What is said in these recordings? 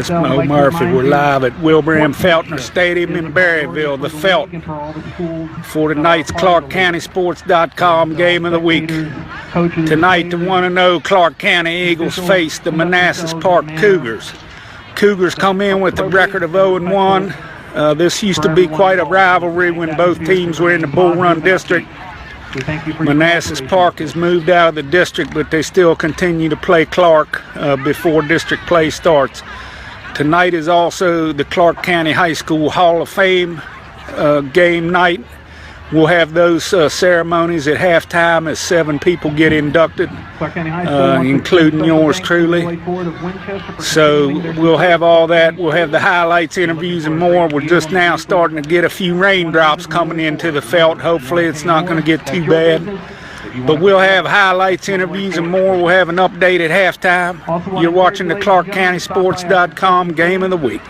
It's Mo Murphy. We're live at Wilbur M. Feltner Stadium in Berryville, the Felt, for tonight's ClarkeCountySports.com game of the week. Tonight, the 1-0 Clarke County Eagles face the Manassas Park Cougars. Cougars come in with a record of 0-1. This used to be quite a rivalry when both teams were in the Bull Run district. Manassas Park has moved out of the district, but they still continue to play Clarke before district play starts. Tonight is also the Clarke County High School Hall of Fame game night. We'll have those ceremonies at halftime as 7 people get inducted, including yours truly. So we'll have all that. We'll have the highlights, interviews, and more. We're just now starting to get a few raindrops coming into the Felt. Hopefully it's not going to get too bad. But we'll have highlights, interviews, and more. We'll have an update at halftime. You're watching the ClarkeCountySports.com game of the week.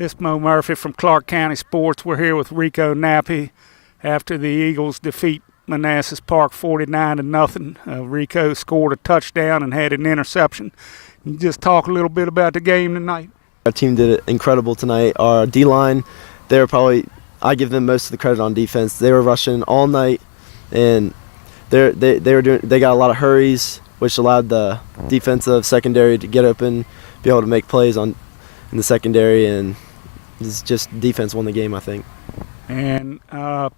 This is Mo Murphy from Clarke County Sports. We're here with Rico Nappy after the Eagles defeat Manassas Park 49-0. Rico scored a touchdown and had an interception. Can you just talk a little bit about the game tonight? Our team did it incredible tonight. Our D-line, I give them most of the credit on defense. They were rushing all night, and they got a lot of hurries, which allowed the defensive secondary to get open, be able to make plays in the secondary, and it's just defense won the game, I think. And I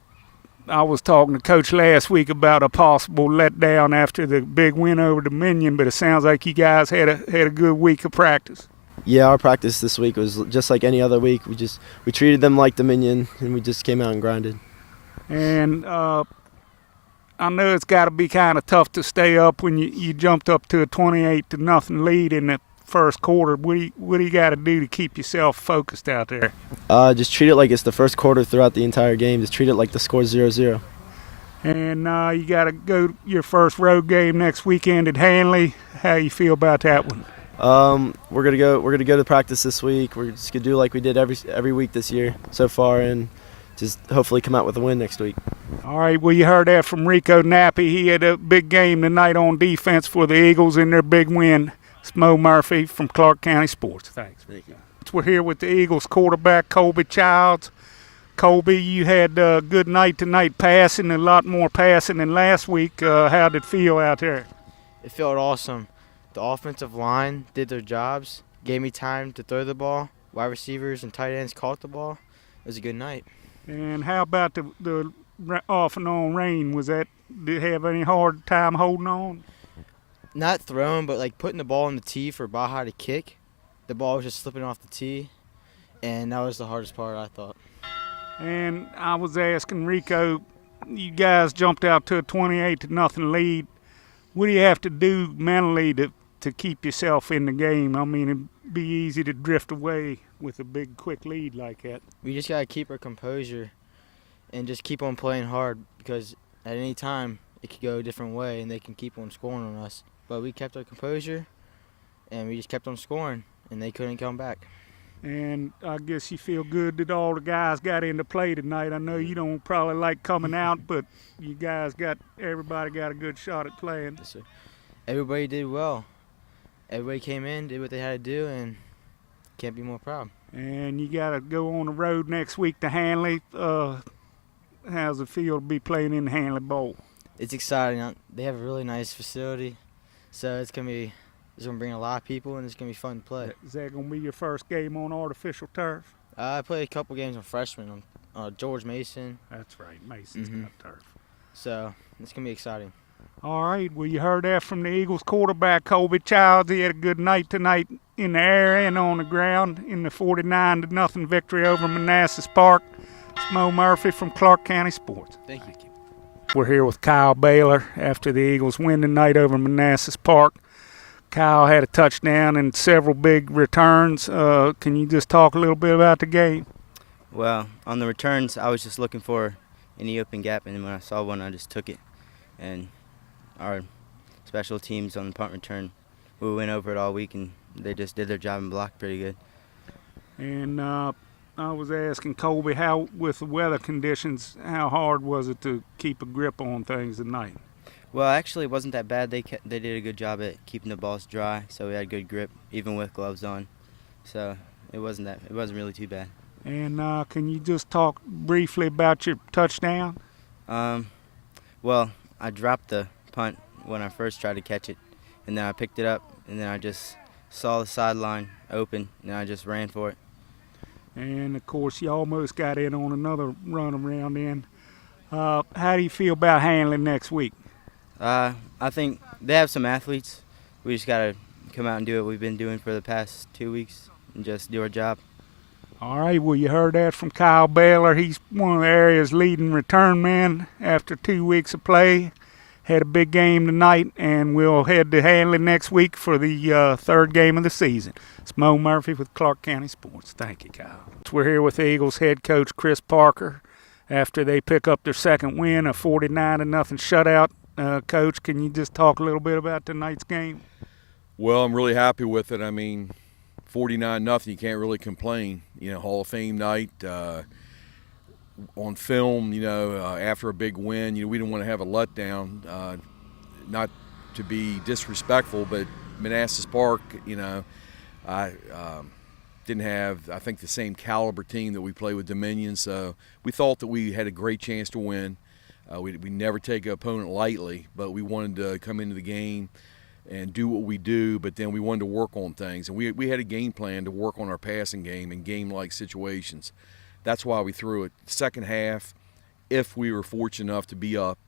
was talking to Coach last week about a possible letdown after the big win over Dominion, but it sounds like you guys had a good week of practice. Yeah, our practice this week was just like any other week. We treated them like Dominion, and we just came out and grinded. And I know it's got to be kind of tough to stay up when you jumped up to a 28-0 lead in the first quarter. What do you got to do to keep yourself focused out there? Just treat it like it's the first quarter throughout the entire game. Just treat it like the score's 0-0. And you got to go your first road game next weekend at Hanley. How you feel about that one? We're gonna go to practice this week. We're just gonna do like we did every week this year so far, and just hopefully come out with a win next week. All right. Well, you heard that from Rico Nappy. He had a big game tonight on defense for the Eagles in their big win. It's Mo Murphy from Clarke County Sports. Thanks. Thank you. We're here with the Eagles quarterback, Colby Childs. Colby, you had a good night tonight passing, a lot more passing than last week. How did it feel out there? It felt awesome. The offensive line did their jobs, gave me time to throw the ball. Wide receivers and tight ends caught the ball. It was a good night. And how about the off and on rain? Did you have any hard time holding on? Not throwing, but like putting the ball on the tee for Baja to kick. The ball was just slipping off the tee, and that was the hardest part, I thought. And I was asking Rico, you guys jumped out to a 28-0 lead. What do you have to do mentally to keep yourself in the game? I mean, it'd be easy to drift away with a big, quick lead like that. We just got to keep our composure and just keep on playing hard, because at any time it could go a different way and they can keep on scoring on us. But we kept our composure and we just kept on scoring, and they couldn't come back. And I guess you feel good that all the guys got into play tonight. I know you don't probably like coming out, but you guys everybody got a good shot at playing. Yes, sir. Everybody did well. Everybody came in, did what they had to do, and can't be more proud. And you got to go on the road next week to Hanley. How's it feel to be playing in the Hanley Bowl? It's exciting. They have a really nice facility, so it's gonna bring a lot of people, and it's gonna be fun to play. Is that gonna be your first game on artificial turf? I played a couple games on freshman on George Mason. That's right, Mason's got turf. So it's gonna be exciting. All right, well, you heard that from the Eagles quarterback, Colby Childs. He had a good night tonight in the air and on the ground in the 49-0 victory over Manassas Park. It's Mo Murphy from Clarke County Sports. Thank you. We're here with Kyle Baylor after the Eagles win tonight over Manassas Park. Kyle had a touchdown and several big returns. Can you just talk a little bit about the game? Well, on the returns, I was just looking for any open gap, and when I saw one, I just took it. And our special teams on the punt return, we went over it all week, and they just did their job and blocked pretty good. And I was asking Colby, how, with the weather conditions, how hard was it to keep a grip on things tonight? Well, actually, it wasn't that bad. They did a good job at keeping the balls dry, so we had good grip, even with gloves on. So it wasn't really too bad. And can you just talk briefly about your touchdown? Well, I dropped the punt when I first tried to catch it, and then I picked it up, and then I just saw the sideline open, and I just ran for it. And, of course, you almost got in on another run around in. How do you feel about Hanley next week? I think they have some athletes. We just got to come out and do what we've been doing for the past 2 weeks and just do our job. All right, well, you heard that from Kyle Baylor. He's one of the area's leading return men after 2 weeks of play. Had a big game tonight, and we'll head to Hanley next week for the third game of the season. It's Mo Murphy with Clarke County Sports. Thank you, Kyle. We're here with the Eagles head coach Chris Parker after they pick up their second win, a 49-0 shutout. Coach, can you just talk a little bit about tonight's game? Well, I'm really happy with it. I mean, 49-0. You can't really complain. Hall of Fame night. On film, after a big win, we didn't want to have a letdown. Not to be disrespectful, but Manassas Park, I didn't have, I think, the same caliber team that we play with Dominion. So we thought that we had a great chance to win. We never take an opponent lightly, but we wanted to come into the game and do what we do, but then we wanted to work on things. And we had a game plan to work on our passing game in game-like situations. That's why we threw it. Second half, if we were fortunate enough to be up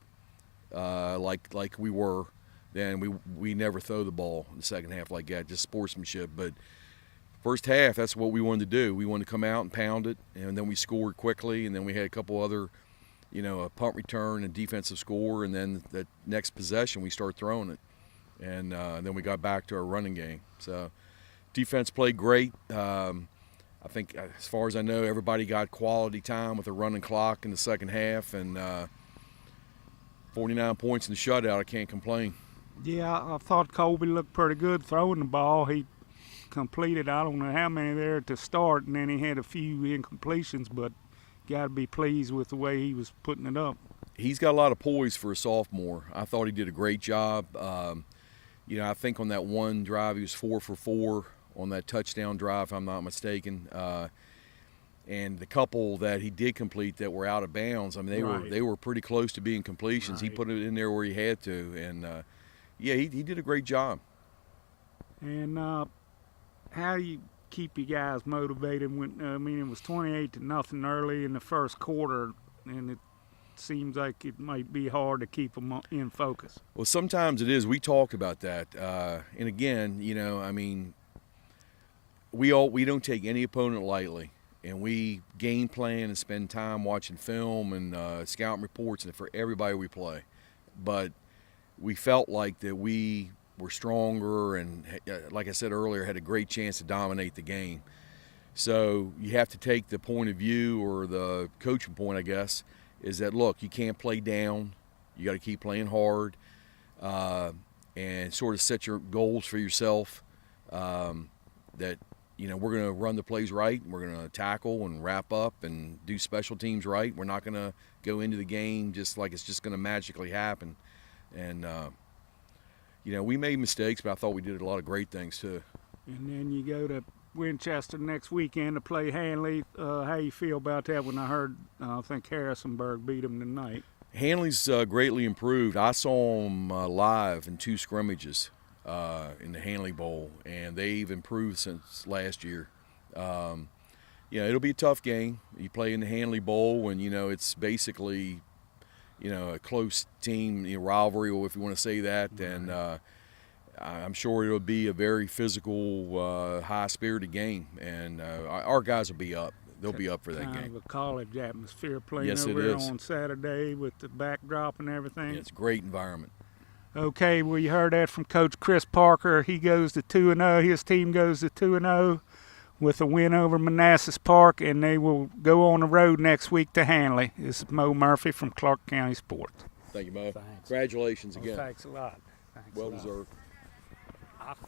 like we were, then we never throw the ball in the second half like that, just sportsmanship. But first half, that's what we wanted to do. We wanted to come out and pound it, and then we scored quickly, and then we had a couple other, a punt return and defensive score, and then the next possession we start throwing it. And then we got back to our running game. So defense played great. I think, as far as I know, everybody got quality time with a running clock in the second half, and 49 points in the shutout. I can't complain. Yeah, I thought Colby looked pretty good throwing the ball. He completed, I don't know how many there to start, and then he had a few incompletions, but got to be pleased with the way he was putting it up. He's got a lot of poise for a sophomore. I thought he did a great job. I think on that one drive he was 4 for 4 on that touchdown drive, if I'm not mistaken. And the couple that he did complete that were out of bounds, I mean, they were pretty close to being completions. He put it in there where he had to, and he did a great job. And how do you keep you guys motivated when it was 28-0 early in the first quarter, and it seems like it might be hard to keep them in focus? Well, sometimes it is. We talked about that, and again, we don't take any opponent lightly, and we game plan and spend time watching film and scouting reports and for everybody we play. But we felt like that we were stronger and, like I said earlier, had a great chance to dominate the game. So you have to take the point of view, or the coaching point, I guess, is that, look, you can't play down. You got to keep playing hard and sort of set your goals for yourself that, we're going to run the plays right, and we're going to tackle and wrap up and do special teams right. We're not going to go into the game just like it's just going to magically happen. And, we made mistakes, but I thought we did a lot of great things too. And then you go to Winchester next weekend to play Hanley. How you feel about that? When I heard, I think Harrisonburg beat them tonight. Hanley's greatly improved. I saw them live in 2 scrimmages in the Hanley Bowl, and they've improved since last year. It'll be a tough game. You play in the Hanley Bowl, and it's basically a close team rivalry, or if you want to say that. And I'm sure it'll be a very physical, high-spirited game, and our guys will be up. They'll be up for that game. Kind of a college atmosphere playing Yes, over it there is. on Saturday with the backdrop and everything. Yeah, it's a great environment. Okay, well, you heard that from Coach Chris Parker. He goes to 2-0. His team goes to 2-0 with a win over Manassas Park, and they will go on the road next week to Hanley. This is Mo Murphy from Clarke County Sports. Thank you, Mo. Thanks. Congratulations again. Thanks a lot. Well deserved.